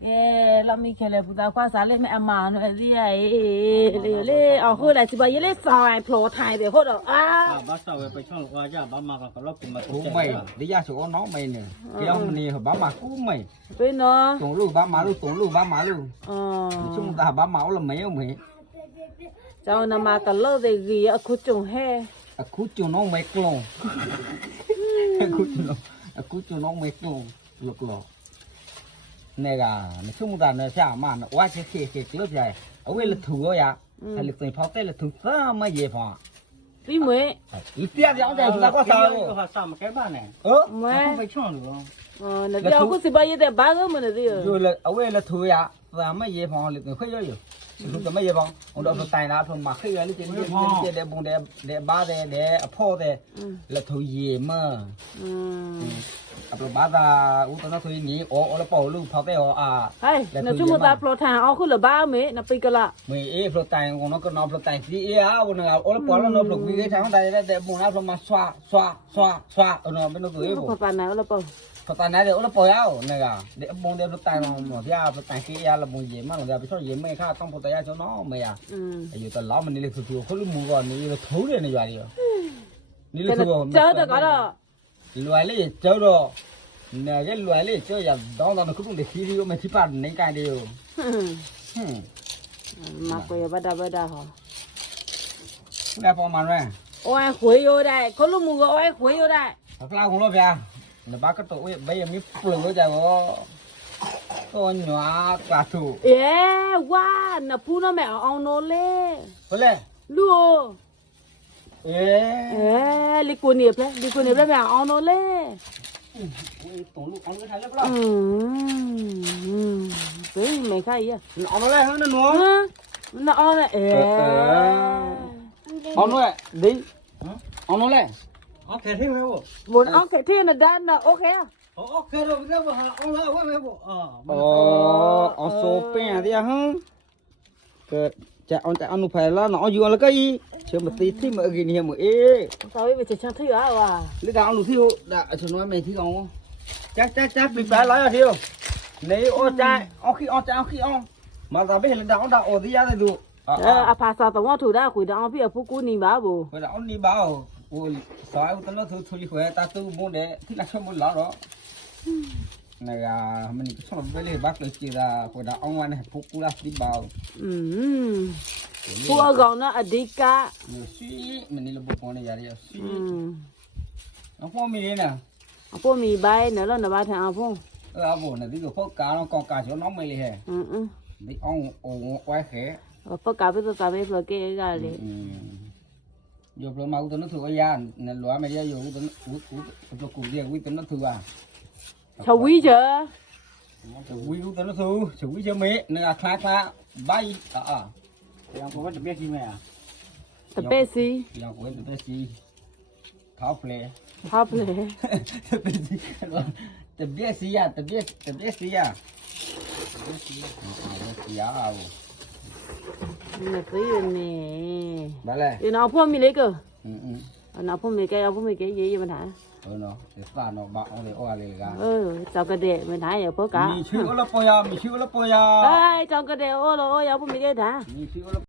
ye la mi kele buda kwa sa le me ama no e di ai le le a ho la ti ba ye le sa ai plo thai de ho do a ba sa we pe chong kwa ja ba ma ka ka lop ma ku mai di ya so no mai ne ki ong ni ba ma ku mai pe no tong lu ba ma lu tong lu ba ma lu ờ chung ta ba ma lu mai mai cháu nằm mà cả lơ về gì ở khu trùng he ở khu trùng nó mệt luôn ở khu trùng nó ở khu trùng nó mệt luôn lục lọ 那个，你全部在那下嘛，我去去去去去，为了土呀，还是最跑在了土什么地方？你没？一点点在那个啥哦？啥么该办呢？哦，没。没抢着。哦，那边我是把一袋八个么的这个。有了，为了土呀，什么地方？你快要有。怎么地方？我到时候带那头嘛，黑原的这这这这帮的这把的这破的，那头野嘛。嗯。આપણે બાબા હું તો નથી ની ઓ ઓલો પૌલું ફતે ઓ આ હાય ન તું મો બા પ્લોટ હા ઓખુ લ બા મે ન પી કલા મે એ પ્લોટ તાય ઓનો કર ન પ્લોટ તાય સી એ આ ઓનો ઓલો પૌલો નો પ્લોટ વી થા દા દે મોના પ્લોટ માં સ્વા સ્વા સ્વા સ્વા ઓનો મે નો તો એ પપ્પા ના ઓલો પૌ પપ્પા ના દે ઓલો પૌ આવ ને ગા દે બોન દે પ્લોટ તાય નો મો યા પ્લોટ તાય સી યા લ બોન યે માં ગા પિસો યે મે ખા તમ પોતા યા છો નો મે યા અયો તો લામ ને લે સુ ખોલું મુ ગા ને એ થોડે ને યાર યો નીલે સુ ગો ચાહ તો કરા loại lấy chơi đó, nè cái loại lấy chơi giờ đó là nó cũng để khí đi mà chỉ bàn nên cái điều mà quay bắt đầu bắt đầu hả? Nè bỏ màn ra ôi khuấy vô đây. Có lúc mua ôi khuấy vô đây. Thật lao không lo về. Nè bác cái tổ bây giờ mới phun vô đây bố con nhỏ quả thủ. Yeah quá, nè phun nó mẹ ông nó lên lên luôn Eh, likun ni apa? Likun ni apa? Yang on ole. Tolong, on ke dalam pula. Hmm, tuh mereka iya. On ole, kan dah nuang. Nah, on ole. Eh, on ole, ding. On ole. On kerja ni apa? Bukan on kerja ni dah na okay. Oh, kerja ni apa? On ole apa ni apa? Oh, on sopeng dia, huh? Ờ, ke cha ăn cha phải là nó vừa là cái gì? Chưa một tí thì mà gi ni một e sao vậy che cha thi à à li ga anu thi ho da cho nó mày thi không? Cha cha cha bị phá lái à thiêu lấy ô ừ. cha ô khi ô cha ô khi ô. Mà ta biết là đạo đạo ô đi ra đây được à à, à. à phải sao tao thủ đã quỷ đạo bị ở phú cú ni bảo bù quỷ đạo ni bảo ôi sao tao nó thu thu đi khỏe ta tự muốn để thích là cho muốn lão đó này à mình cứ xong rồi về đây bắt lấy chừa coi 내가 ông anh phục 받고 là 보다 엉원에 복구라 씨발 음 đó 아디까 수이 mình bộ con này giờ à, suy nó không mì nè. Nó không mì bay nữa là nó ba thằng không ờ bộ này ví dụ phốt cá nó còn cá chỗ nó đi hè ừ ừ. Ông ong ong quái khé cá bây giờ cá bây giờ cái gà ừ, đi ừ. dù rồi mà u nó thừa ra nên loa mày ra dù u tụi nó u tụi nó cùng đi u tụi nó thừa à sầu quý chưa? Sầu quý cũng tới nó thu sầu quý chưa mẹ? Nên là khá khá bay ờ, ờ thì ông có tập đề gì mẹ à? Tập bê gì giờ có tập đề gì tháo lệ tháo lệ tập bê gì tập bê gì à? Tập bê tập bê gì à? Tập bê gì ờ, ờ, à tập bê gì à? Nè cái này bà lẹ nó phô mi lấy cơ. Ừ ừ nó phụ mình cái ông phụ mình cái gì vậy mình hả? Ờ nó để pha nó bạc để oa lên cả ừ cháu cái đệ mình hả giờ phố cả. Mình chịu là poya mình chịu bò ya. ai cháu cái đệ ô rồi ô giờ phụ mình cái hả?